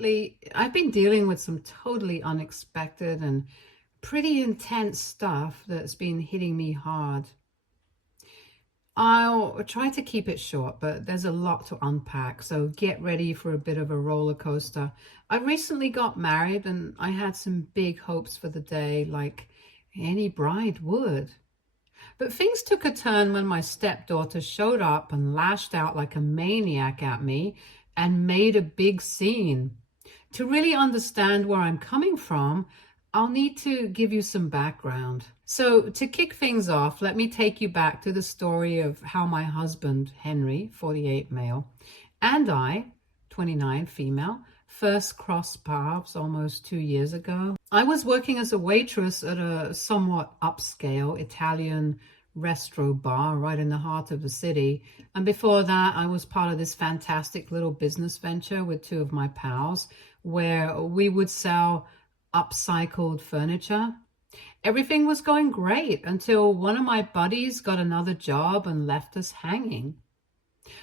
lately I've been dealing with some totally unexpected and pretty intense stuff that's been hitting me hard. I'll try to keep it short, but there's a lot to unpack, so get ready for a bit of a roller coaster. I recently got married and I had some big hopes for the day, like any bride would. But things took a turn when my stepdaughter showed up and lashed out like a maniac at me and made a big scene. To really understand where I'm coming from, I'll need to give you some background. So, to kick things off, let me take you back to the story of how my husband, Henry, 48 male, and I, 29 female, first crossed paths almost 2 years ago. I was working as a waitress at a somewhat upscale Italian restaurant bar right in the heart of the city. And before that, I was part of this fantastic little business venture with two of my pals where we would sell upcycled furniture. Everything was going great until one of my buddies got another job and left us hanging.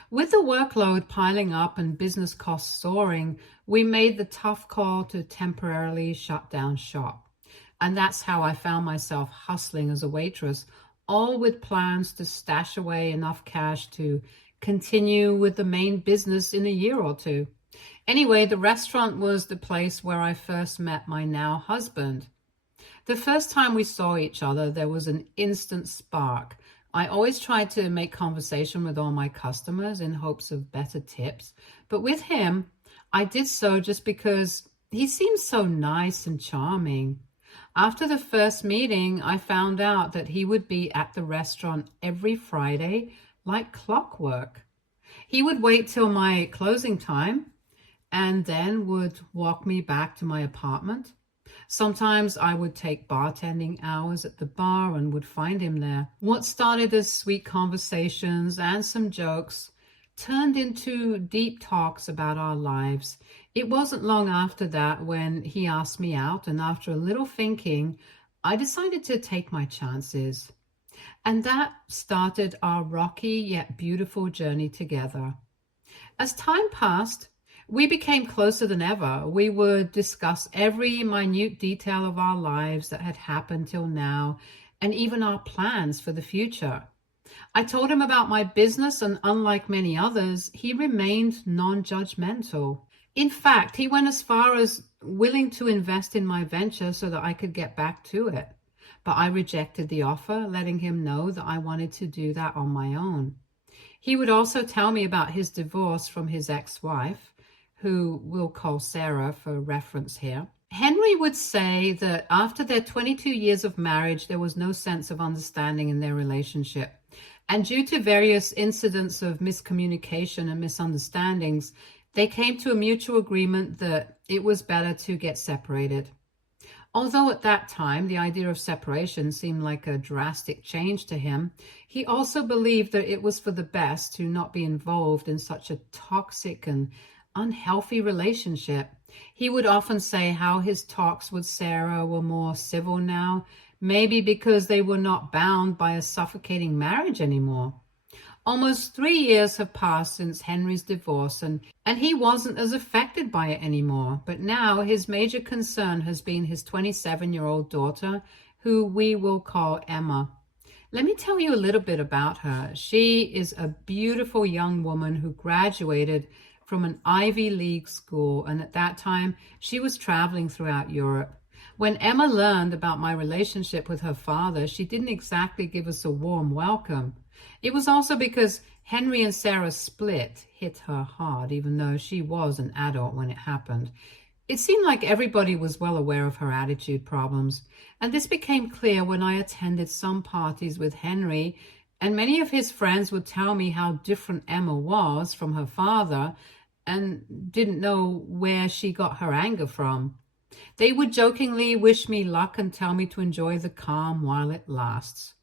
With the workload piling up and business costs soaring, we made the tough call to temporarily shut down shop. And that's how I found myself hustling as a waitress, all with plans to stash away enough cash to continue with the main business in a year or two. Anyway, the restaurant was the place where I first met my now husband. The first time we saw each other, there was an instant spark. I always tried to make conversation with all my customers in hopes of better tips. But with him, I did so just because he seemed so nice and charming. After the first meeting, I found out that he would be at the restaurant every Friday like clockwork. He would wait till my closing time and then would walk me back to my apartment. Sometimes I would take bartending hours at the bar and would find him there. What started as sweet conversations and some jokes turned into deep talks about our lives. It wasn't long after that when he asked me out, and after a little thinking, I decided to take my chances. And that started our rocky yet beautiful journey together. As time passed, we became closer than ever. We would discuss every minute detail of our lives that had happened till now, and even our plans for the future. I told him about my business, and unlike many others, he remained non-judgmental. In fact, he went as far as willing to invest in my venture so that I could get back to it. But I rejected the offer, letting him know that I wanted to do that on my own. He would also tell me about his divorce from his ex-wife, who we'll call Sarah for reference here. Henry would say that after their 22 years of marriage, there was no sense of understanding in their relationship. And due to various incidents of miscommunication and misunderstandings, they came to a mutual agreement that it was better to get separated. Although at that time the idea of separation seemed like a drastic change to him, he also believed that it was for the best to not be involved in such a toxic and unhealthy relationship. He would often say how his talks with Sarah were more civil now, maybe because they were not bound by a suffocating marriage anymore. Almost 3 years have passed since Henry's divorce, and he wasn't as affected by it anymore. But now his major concern has been his 27-year-old daughter, who we will call Emma. Let me tell you a little bit about her. She is a beautiful young woman who graduated from an Ivy League school, and at that time she was traveling throughout Europe. When Emma learned about my relationship with her father, she didn't exactly give us a warm welcome. It was also because Henry and Sarah's split hit her hard, even though she was an adult when it happened. It seemed like everybody was well aware of her attitude problems, and this became clear when I attended some parties with Henry, and many of his friends would tell me how different Emma was from her father and didn't know where she got her anger from. They would jokingly wish me luck and tell me to enjoy the calm while it lasts.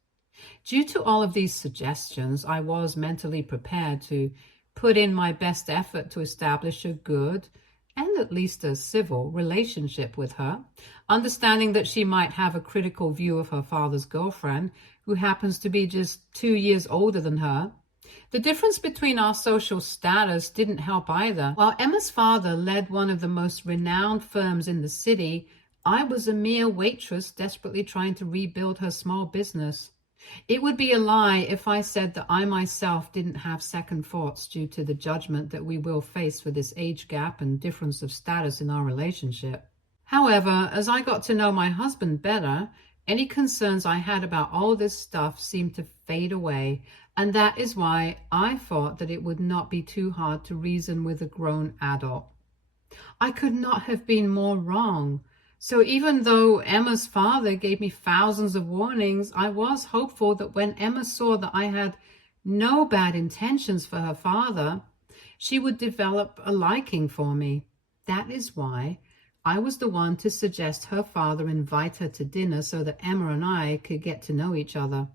Due to all of these suggestions, I was mentally prepared to put in my best effort to establish a good and at least a civil relationship with her, understanding that she might have a critical view of her father's girlfriend, who happens to be just 2 years older than her. The difference between our social status didn't help either. While Emma's father led one of the most renowned firms in the city, I was a mere waitress desperately trying to rebuild her small business. It would be a lie if I said that I myself didn't have second thoughts due to the judgment that we will face for this age gap and difference of status in our relationship. However, as I got to know my husband better, any concerns I had about all this stuff seemed to fade away, and that is why I thought that it would not be too hard to reason with a grown adult. I could not have been more wrong. So even though Emma's father gave me thousands of warnings, I was hopeful that when Emma saw that I had no bad intentions for her father, she would develop a liking for me. That is why I was the one to suggest her father invite her to dinner so that Emma and I could get to know each other.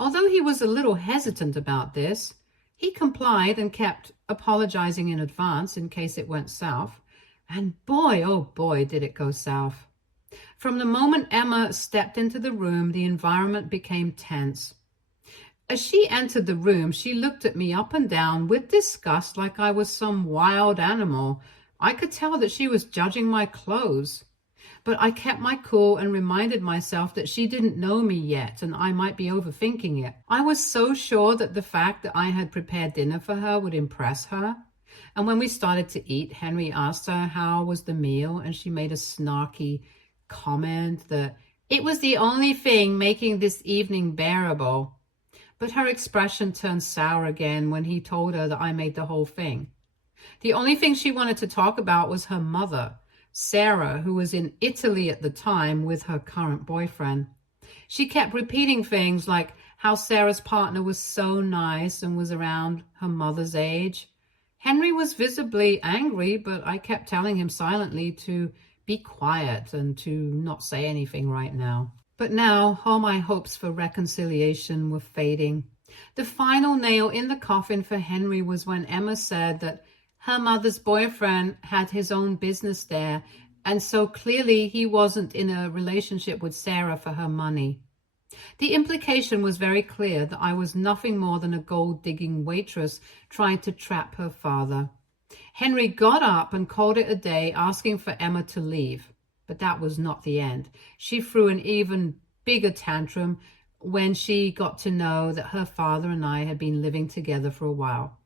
Although he was a little hesitant about this, he complied and kept apologizing in advance in case it went south. And boy, oh boy, did it go south. From the moment Emma stepped into the room, the environment became tense. As she entered the room, she looked at me up and down with disgust like I was some wild animal. I could tell that she was judging my clothes. But I kept my cool and reminded myself that she didn't know me yet and I might be overthinking it. I was so sure that the fact that I had prepared dinner for her would impress her. And when we started to eat, Henry asked her how was the meal, and she made a snarky comment that it was the only thing making this evening bearable. But her expression turned sour again when he told her that I made the whole thing. The only thing she wanted to talk about was her mother, Sarah, who was in Italy at the time with her current boyfriend. She kept repeating things like how Sarah's partner was so nice and was around her mother's age. Henry was visibly angry, but I kept telling him silently to be quiet and to not say anything right now. But now all my hopes for reconciliation were fading. The final nail in the coffin for Henry was when Emma said that her mother's boyfriend had his own business there, and so clearly he wasn't in a relationship with Sarah for her money. The implication was very clear that I was nothing more than a gold-digging waitress trying to trap her father. Henry got up and called it a day, asking for Emma to leave. But that was not the end. She threw an even bigger tantrum when she got to know that her father and I had been living together for a while.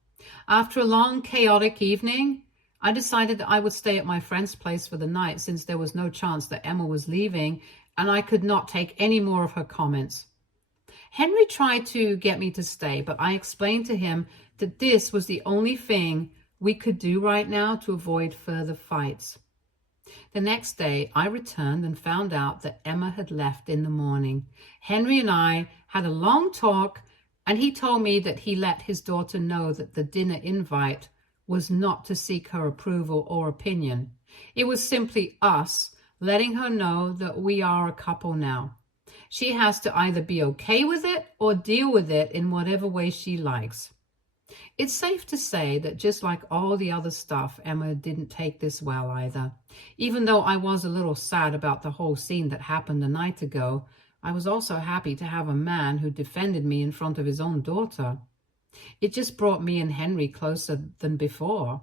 After a long, chaotic evening, I decided that I would stay at my friend's place for the night since there was no chance that Emma was leaving and I could not take any more of her comments. Henry tried to get me to stay, but I explained to him that this was the only thing we could do right now to avoid further fights. The next day, I returned and found out that Emma had left in the morning. Henry and I had a long talk, and he told me that he let his daughter know that the dinner invite was not to seek her approval or opinion. It was simply us letting her know that we are a couple now. She has to either be okay with it or deal with it in whatever way she likes. It's safe to say that just like all the other stuff, Emma didn't take this well either. Even though I was a little sad about the whole scene that happened a night ago, I was also happy to have a man who defended me in front of his own daughter. It just brought me and Henry closer than before.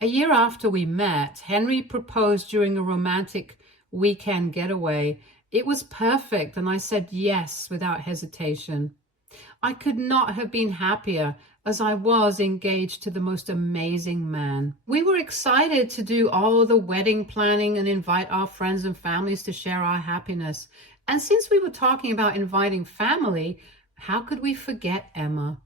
A year after we met, Henry proposed during a romantic weekend getaway. It was perfect, and I said yes without hesitation. I could not have been happier, as I was engaged to the most amazing man. We were excited to do all the wedding planning and invite our friends and families to share our happiness. And since we were talking about inviting family, how could we forget Emma?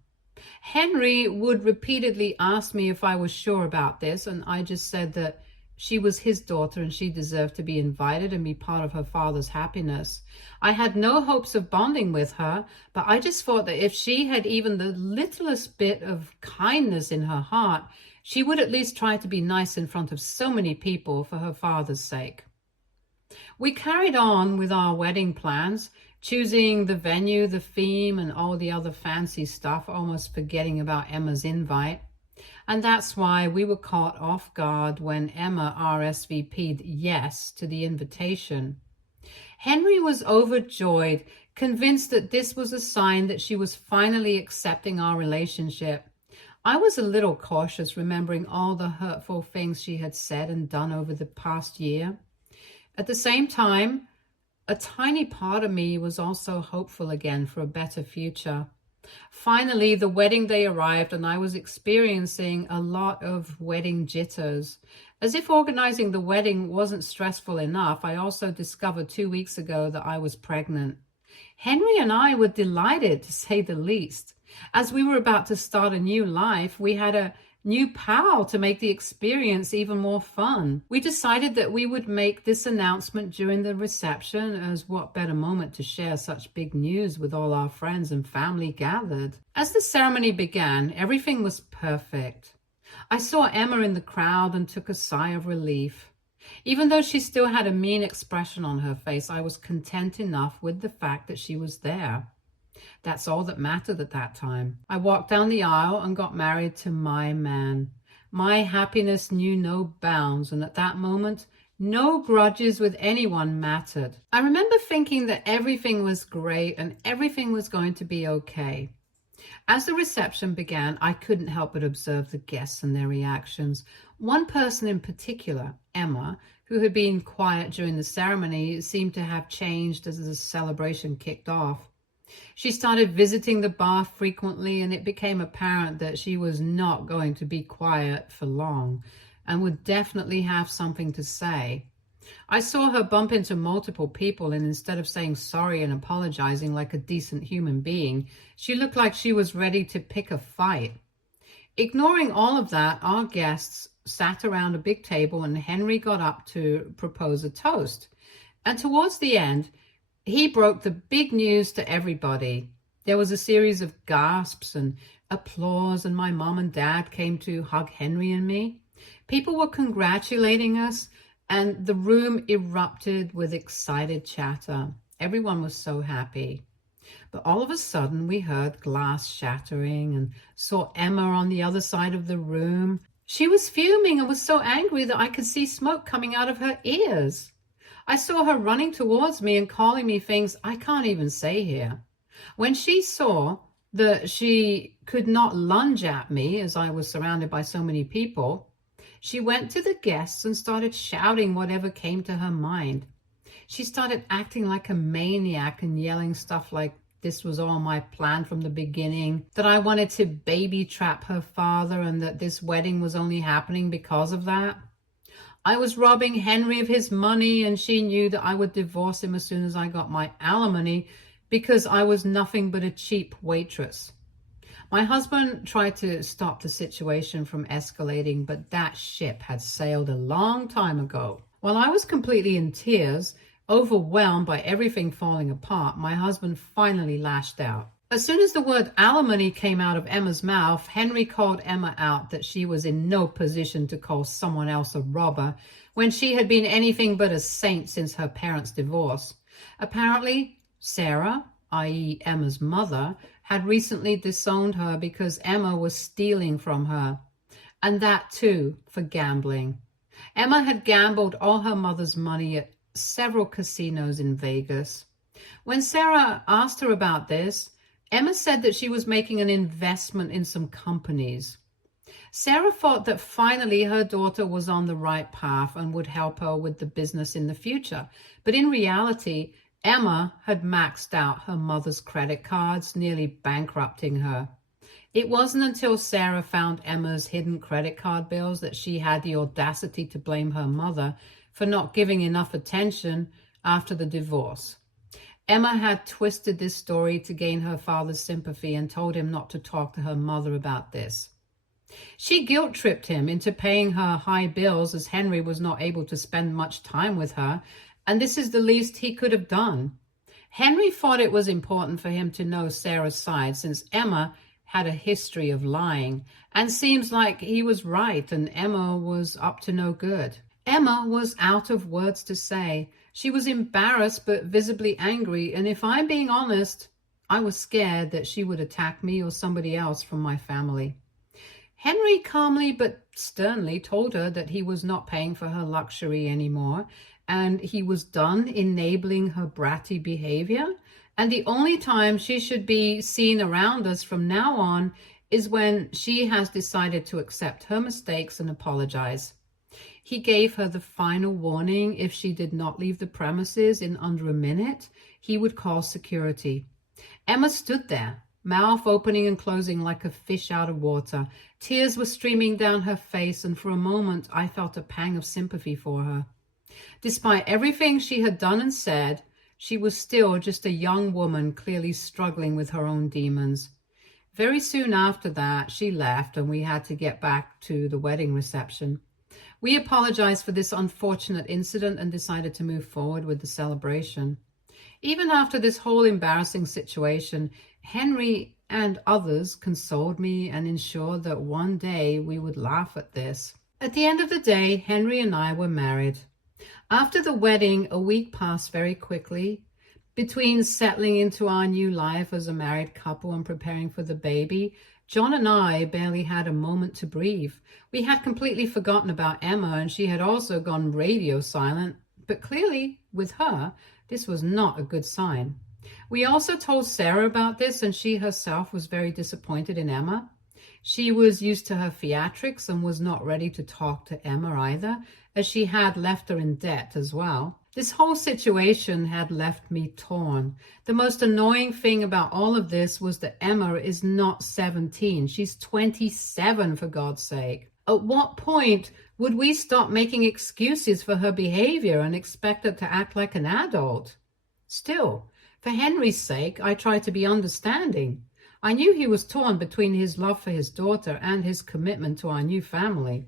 Henry would repeatedly ask me if I was sure about this, and I just said that she was his daughter and she deserved to be invited and be part of her father's happiness. I had no hopes of bonding with her, but I just thought that if she had even the littlest bit of kindness in her heart, she would at least try to be nice in front of so many people for her father's sake. We carried on with our wedding plans, choosing the venue, the theme, and all the other fancy stuff, almost forgetting about Emma's invite. And that's why we were caught off guard when Emma RSVP'd yes to the invitation. Henry was overjoyed, convinced that this was a sign that she was finally accepting our relationship. I was a little cautious, remembering all the hurtful things she had said and done over the past year. At the same time, a tiny part of me was also hopeful again for a better future. Finally, the wedding day arrived and I was experiencing a lot of wedding jitters. As if organizing the wedding wasn't stressful enough, I also discovered 2 weeks ago that I was pregnant. Henry and I were delighted, to say the least. As we were about to start a new life, we had a new pal to make the experience even more fun. We decided that we would make this announcement during the reception, as what better moment to share such big news with all our friends and family gathered. As the ceremony began, everything was perfect. I saw Emma in the crowd and took a sigh of relief. Even though she still had a mean expression on her face, I was content enough with the fact that she was there. That's all that mattered at that time. I walked down the aisle and got married to my man. My happiness knew no bounds, and at that moment, no grudges with anyone mattered. I remember thinking that everything was great and everything was going to be okay. As the reception began, I couldn't help but observe the guests and their reactions. One person in particular, Emma, who had been quiet during the ceremony, seemed to have changed as the celebration kicked off. She started visiting the bar frequently, and it became apparent that she was not going to be quiet for long and would definitely have something to say. I saw her bump into multiple people, and instead of saying sorry and apologizing like a decent human being, she looked like she was ready to pick a fight. Ignoring all of that, our guests sat around a big table and Henry got up to propose a toast. And towards the end, he broke the big news to everybody. There was a series of gasps and applause, and my mom and dad came to hug Henry and me. People were congratulating us, and the room erupted with excited chatter. Everyone was so happy. But all of a sudden, we heard glass shattering and saw Emma on the other side of the room. She was fuming and was so angry that I could see smoke coming out of her ears. I saw her running towards me and calling me things I can't even say here. When she saw that she could not lunge at me as I was surrounded by so many people, she went to the guests and started shouting whatever came to her mind. She started acting like a maniac and yelling stuff like this was all my plan from the beginning, that I wanted to baby trap her father and that this wedding was only happening because of that. I was robbing Henry of his money, and she knew that I would divorce him as soon as I got my alimony because I was nothing but a cheap waitress. My husband tried to stop the situation from escalating, but that ship had sailed a long time ago. While I was completely in tears, overwhelmed by everything falling apart, my husband finally lashed out. As soon as the word alimony came out of Emma's mouth, Henry called Emma out that she was in no position to call someone else a robber when she had been anything but a saint since her parents' divorce. Apparently, Sarah, i.e. Emma's mother, had recently disowned her because Emma was stealing from her, and that too for gambling. Emma had gambled all her mother's money at several casinos in Vegas. When Sarah asked her about this, Emma said that she was making an investment in some companies. Sarah thought that finally her daughter was on the right path and would help her with the business in the future. But in reality, Emma had maxed out her mother's credit cards, nearly bankrupting her. It wasn't until Sarah found Emma's hidden credit card bills that she had the audacity to blame her mother for not giving enough attention after the divorce. Emma had twisted this story to gain her father's sympathy and told him not to talk to her mother about this. She guilt-tripped him into paying her high bills as Henry was not able to spend much time with her, and this is the least he could have done. Henry thought it was important for him to know Sarah's side since Emma had a history of lying, and seems like he was right and Emma was up to no good. Emma was out of words to say. She was embarrassed but visibly angry, and if I'm being honest, I was scared that she would attack me or somebody else from my family. Henry calmly but sternly told her that he was not paying for her luxury anymore, and he was done enabling her bratty behavior. And the only time she should be seen around us from now on is when she has decided to accept her mistakes and apologize. He gave her the final warning: if she did not leave the premises in under a minute, he would call security. Emma stood there, mouth opening and closing like a fish out of water. Tears were streaming down her face, and for a moment I felt a pang of sympathy for her. Despite everything she had done and said, she was still just a young woman, clearly struggling with her own demons. Very soon after that, she left, and we had to get back to the wedding reception. We apologized for this unfortunate incident and decided to move forward with the celebration. Even after this whole embarrassing situation, Henry and others consoled me and ensured that one day we would laugh at this. At the end of the day, Henry and I were married. After the wedding, a week passed very quickly. Between settling into our new life as a married couple and preparing for the baby, John and I barely had a moment to breathe. We had completely forgotten about Emma, and she had also gone radio silent. But clearly, with her, this was not a good sign. We also told Sarah about this, and she herself was very disappointed in Emma. She was used to her theatrics and was not ready to talk to Emma either, as she had left her in debt as well. This whole situation had left me torn. The most annoying thing about all of this was that Emma is not 17. She's 27, for God's sake. At what point would we stop making excuses for her behavior and expect her to act like an adult? Still, for Henry's sake, I tried to be understanding. I knew he was torn between his love for his daughter and his commitment to our new family.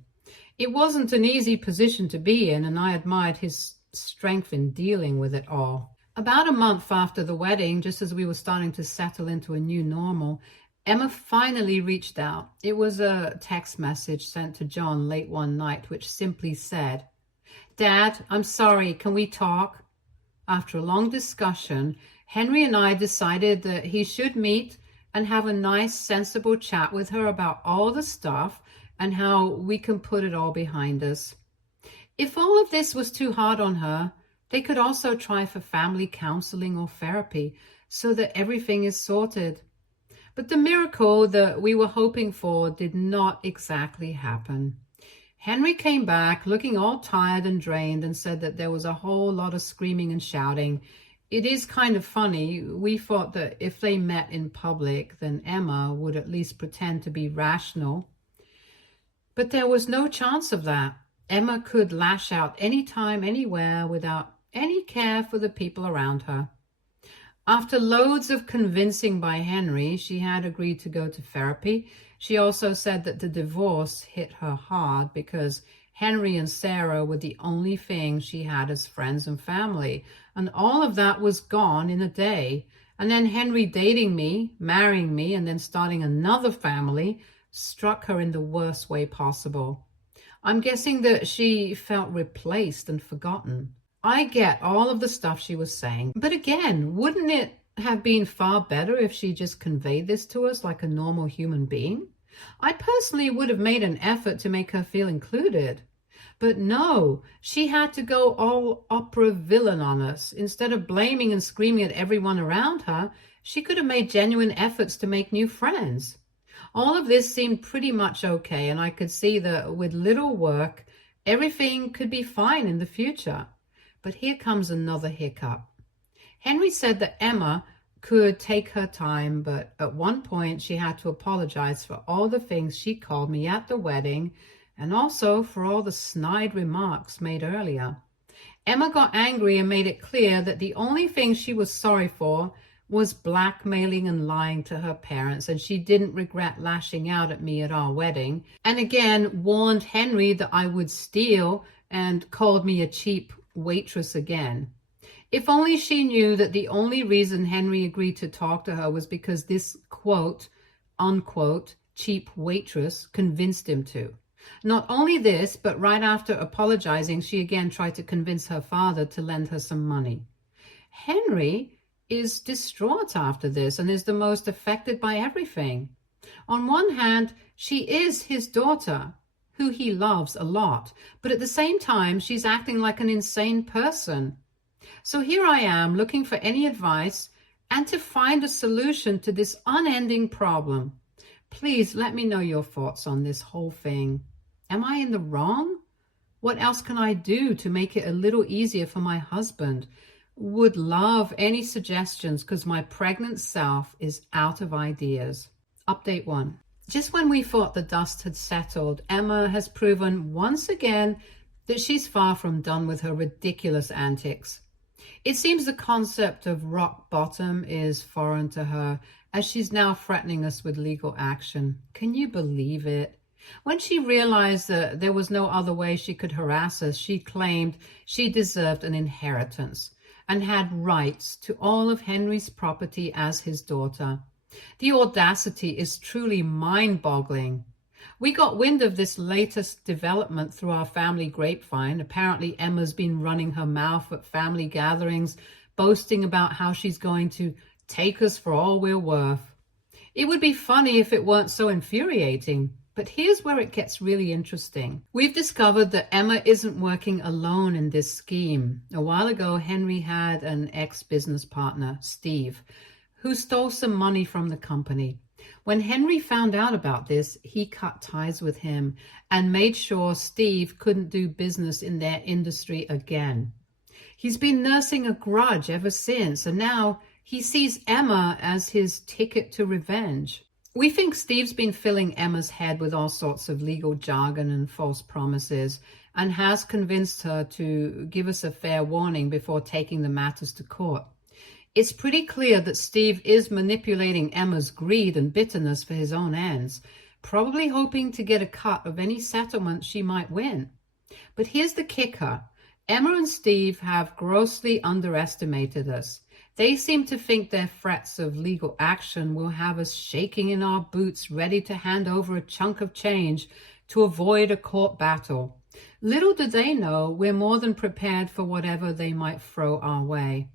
It wasn't an easy position to be in, and I admired his strength in dealing with it all. About a month after the wedding, just as we were starting to settle into a new normal, Emma finally reached out. It was a text message sent to John late one night, which simply said, "Dad, I'm sorry, can we talk?" After a long discussion, Henry and I decided that he should meet and have a nice, sensible chat with her about all the stuff and how we can put it all behind us. If all of this was too hard on her, they could also try for family counseling or therapy so that everything is sorted. But the miracle that we were hoping for did not exactly happen. Henry came back looking all tired and drained and said that there was a whole lot of screaming and shouting. It is kind of funny. We thought that if they met in public, then Emma would at least pretend to be rational. But there was no chance of that. Emma could lash out anytime, anywhere, without any care for the people around her. After loads of convincing by Henry, she had agreed to go to therapy. She also said that the divorce hit her hard because Henry and Sarah were the only thing she had as friends and family, and all of that was gone in a day. And then Henry dating me, marrying me, and then starting another family struck her in the worst way possible. I'm guessing that she felt replaced and forgotten. I get all of the stuff she was saying, but again, wouldn't it have been far better if she just conveyed this to us like a normal human being? I personally would have made an effort to make her feel included. But no, she had to go all opera villain on us. Instead of blaming and screaming at everyone around her, she could have made genuine efforts to make new friends. All of this seemed pretty much okay, and I could see that with little work, everything could be fine in the future. But here comes another hiccup. Henry said that Emma could take her time, but at one point she had to apologize for all the things she called me at the wedding, and also for all the snide remarks made earlier. Emma got angry and made it clear that the only thing she was sorry for was blackmailing and lying to her parents, and she didn't regret lashing out at me at our wedding, and again warned Henry that I would steal and called me a cheap waitress again. If only she knew that the only reason Henry agreed to talk to her was because this quote, unquote, cheap waitress convinced him to. Not only this, but right after apologizing, she again tried to convince her father to lend her some money. Henry is distraught after this and is the most affected by everything. On one hand, she is his daughter, who he loves a lot, but at the same time, she's acting like an insane person. So here I am looking for any advice and to find a solution to this unending problem. Please let me know your thoughts on this whole thing. Am I in the wrong? What else can I do to make it a little easier for my husband? Would love any suggestions because my pregnant self is out of ideas. Update 1. Just when we thought the dust had settled, Emma has proven once again that she's far from done with her ridiculous antics. It seems the concept of rock bottom is foreign to her, as she's now threatening us with legal action. Can you believe it? When she realized that there was no other way she could harass us, she claimed she deserved an inheritance and had rights to all of Henry's property as his daughter. The audacity is truly mind-boggling. We got wind of this latest development through our family grapevine. Apparently, Emma's been running her mouth at family gatherings, boasting about how she's going to take us for all we're worth. It would be funny if it weren't so infuriating. But here's where it gets really interesting. We've discovered that Emma isn't working alone in this scheme. A while ago, Henry had an ex-business partner, Steve, who stole some money from the company. When Henry found out about this, he cut ties with him and made sure Steve couldn't do business in their industry again. He's been nursing a grudge ever since, and now he sees Emma as his ticket to revenge. We think Steve's been filling Emma's head with all sorts of legal jargon and false promises and has convinced her to give us a fair warning before taking the matters to court. It's pretty clear that Steve is manipulating Emma's greed and bitterness for his own ends, probably hoping to get a cut of any settlement she might win. But here's the kicker. Emma and Steve have grossly underestimated us. They seem to think their threats of legal action will have us shaking in our boots, ready to hand over a chunk of change to avoid a court battle. Little do they know we're more than prepared for whatever they might throw our way.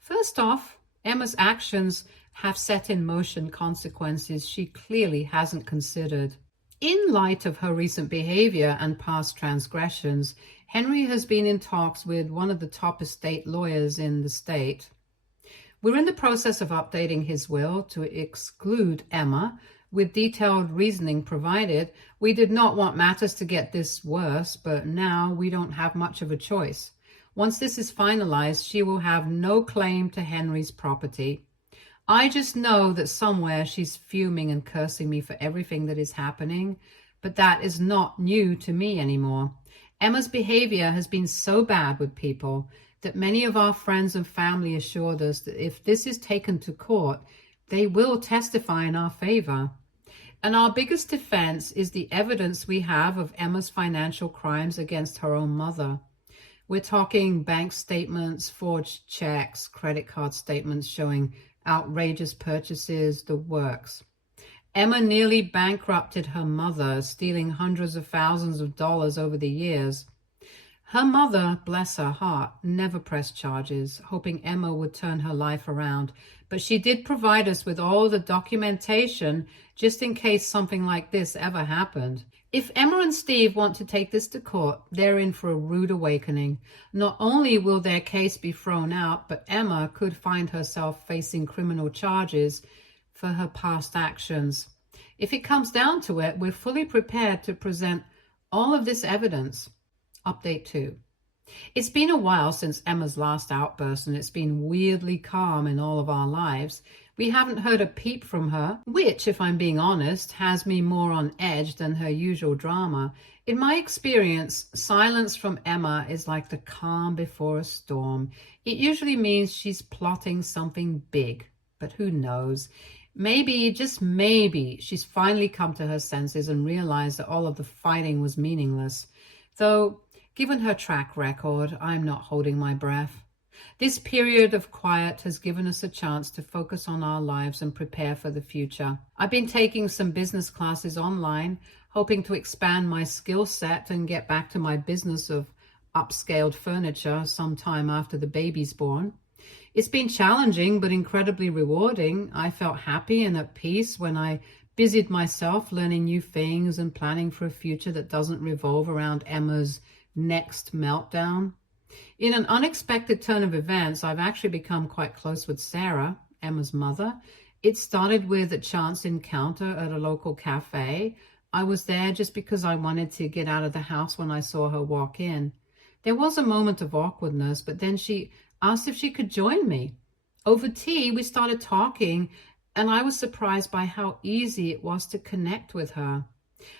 First off, Emma's actions have set in motion consequences she clearly hasn't considered. In light of her recent behavior and past transgressions, Henry has been in talks with one of the top estate lawyers in the state. We're in the process of updating his will to exclude Emma, with detailed reasoning provided. We did not want matters to get this worse, but now we don't have much of a choice. Once this is finalized, she will have no claim to Henry's property. I just know that somewhere she's fuming and cursing me for everything that is happening, but that is not new to me anymore. Emma's behavior has been so bad with people that many of our friends and family assured us that if this is taken to court, they will testify in our favor. And our biggest defense is the evidence we have of Emma's financial crimes against her own mother. We're talking bank statements, forged checks, credit card statements showing outrageous purchases, the works. Emma nearly bankrupted her mother, stealing hundreds of thousands of dollars over the years. Her mother, bless her heart, never pressed charges, hoping Emma would turn her life around. But she did provide us with all the documentation just in case something like this ever happened. If Emma and Steve want to take this to court, they're in for a rude awakening. Not only will their case be thrown out, but Emma could find herself facing criminal charges for her past actions. If it comes down to it, we're fully prepared to present all of this evidence. Update 2. It's been a while since Emma's last outburst, and it's been weirdly calm in all of our lives. We haven't heard a peep from her, which, if I'm being honest, has me more on edge than her usual drama. In my experience, silence from Emma is like the calm before a storm. It usually means she's plotting something big, but who knows? Maybe, just maybe, she's finally come to her senses and realized that all of the fighting was meaningless. Though, given her track record, I'm not holding my breath. This period of quiet has given us a chance to focus on our lives and prepare for the future. I've been taking some business classes online, hoping to expand my skill set and get back to my business of upscaled furniture sometime after the baby's born. It's been challenging but incredibly rewarding. I felt happy and at peace when I busied myself learning new things and planning for a future that doesn't revolve around Emma's next meltdown. In an unexpected turn of events, I've actually become quite close with Sarah, Emma's mother. It started with a chance encounter at a local cafe. I was there just because I wanted to get out of the house when I saw her walk in. There was a moment of awkwardness, but then she asked if she could join me. Over tea, we started talking, and I was surprised by how easy it was to connect with her.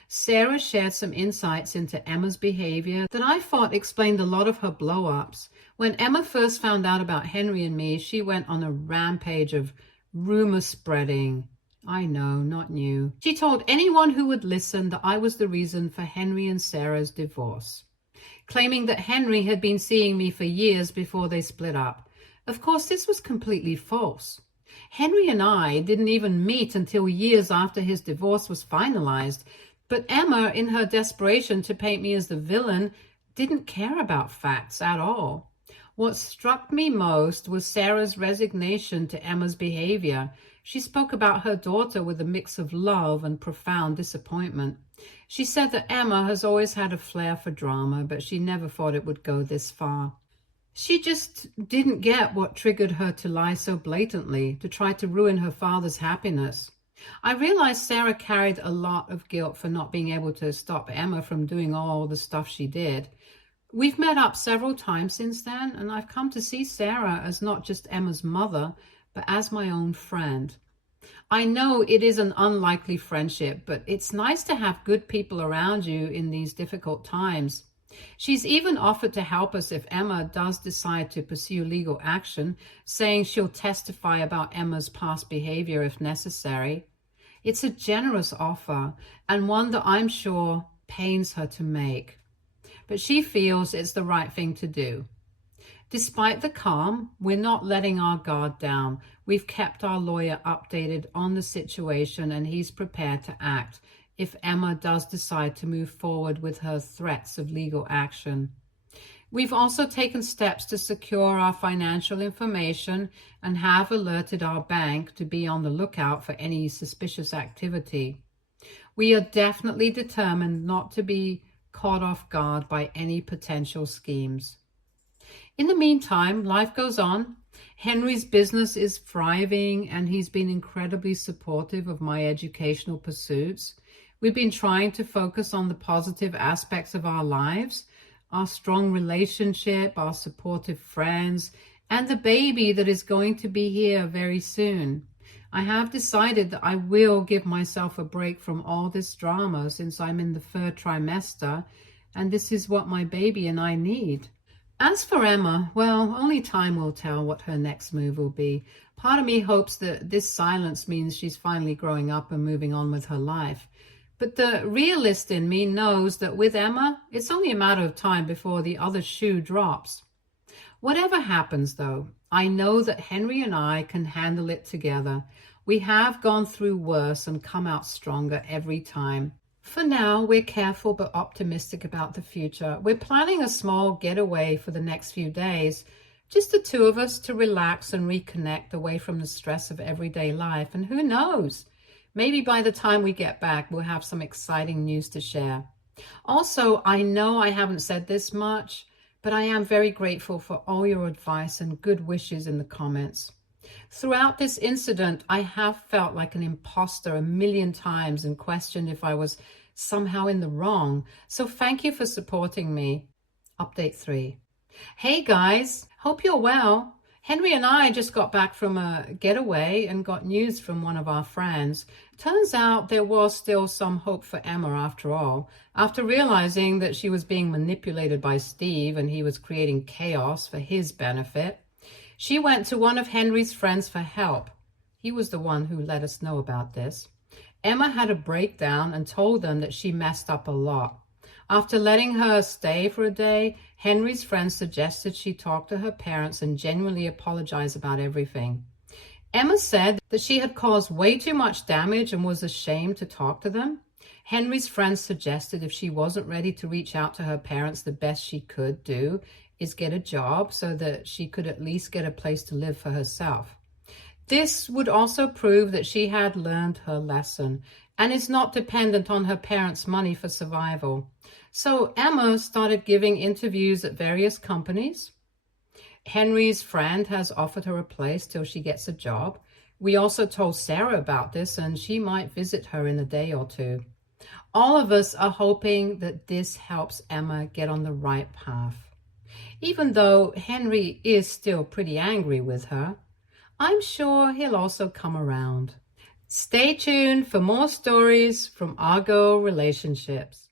Sarah shared some insights into Emma's behavior that I thought explained a lot of her blow-ups. When Emma first found out about Henry and me, she went on a rampage of rumor spreading. I know, not new. She told anyone who would listen that I was the reason for Henry and Sarah's divorce, claiming that Henry had been seeing me for years before they split up. Of course, this was completely false. Henry and I didn't even meet until years after his divorce was finalized, but Emma, in her desperation to paint me as the villain, didn't care about facts at all. What struck me most was Sarah's resignation to Emma's behavior. She spoke about her daughter with a mix of love and profound disappointment. She said that Emma has always had a flair for drama, but she never thought it would go this far. She just didn't get what triggered her to lie so blatantly, to try to ruin her father's happiness. I realized Sarah carried a lot of guilt for not being able to stop Emma from doing all the stuff she did. We've met up several times since then, and I've come to see Sarah as not just Emma's mother, but as my own friend. I know it is an unlikely friendship, but it's nice to have good people around you in these difficult times. She's even offered to help us if Emma does decide to pursue legal action, saying she'll testify about Emma's past behavior if necessary. It's a generous offer, and one that I'm sure pains her to make. But she feels it's the right thing to do. Despite the calm, we're not letting our guard down. We've kept our lawyer updated on the situation, and he's prepared to act if Emma does decide to move forward with her threats of legal action. We've also taken steps to secure our financial information and have alerted our bank to be on the lookout for any suspicious activity. We are definitely determined not to be caught off guard by any potential schemes. In the meantime, life goes on. Henry's business is thriving, and he's been incredibly supportive of my educational pursuits. We've been trying to focus on the positive aspects of our lives, our strong relationship, our supportive friends, and the baby that is going to be here very soon. I have decided that I will give myself a break from all this drama since I'm in the third trimester, and this is what my baby and I need. As for Emma, well, only time will tell what her next move will be. Part of me hopes that this silence means she's finally growing up and moving on with her life. But the realist in me knows that with Emma, it's only a matter of time before the other shoe drops. Whatever happens, though, I know that Henry and I can handle it together. We have gone through worse and come out stronger every time. For now, we're careful but optimistic about the future. We're planning a small getaway for the next few days, just the two of us to relax and reconnect away from the stress of everyday life. And who knows? Maybe by the time we get back, we'll have some exciting news to share. Also, I know I haven't said this much, but I am very grateful for all your advice and good wishes in the comments. Throughout this incident, I have felt like an imposter a million times and questioned if I was somehow in the wrong. So thank you for supporting me. Update 3. Hey guys, hope you're well. Henry and I just got back from a getaway and got news from one of our friends. Turns out there was still some hope for Emma after all. After realizing that she was being manipulated by Steve and he was creating chaos for his benefit, she went to one of Henry's friends for help. He was the one who let us know about this. Emma had a breakdown and told them that she messed up a lot. After letting her stay for a day, Henry's friend suggested she talk to her parents and genuinely apologize about everything. Emma said that she had caused way too much damage and was ashamed to talk to them. Henry's friend suggested if she wasn't ready to reach out to her parents, the best she could do is get a job so that she could at least get a place to live for herself. This would also prove that she had learned her lesson. and is not dependent on her parents' money for survival. So Emma started giving interviews at various companies. Henry's friend has offered her a place till she gets a job. We also told Sarah about this, and she might visit her in a day or two. All of us are hoping that this helps Emma get on the right path. Even though Henry is still pretty angry with her, I'm sure he'll also come around. Stay tuned for more stories from Argo Relationships.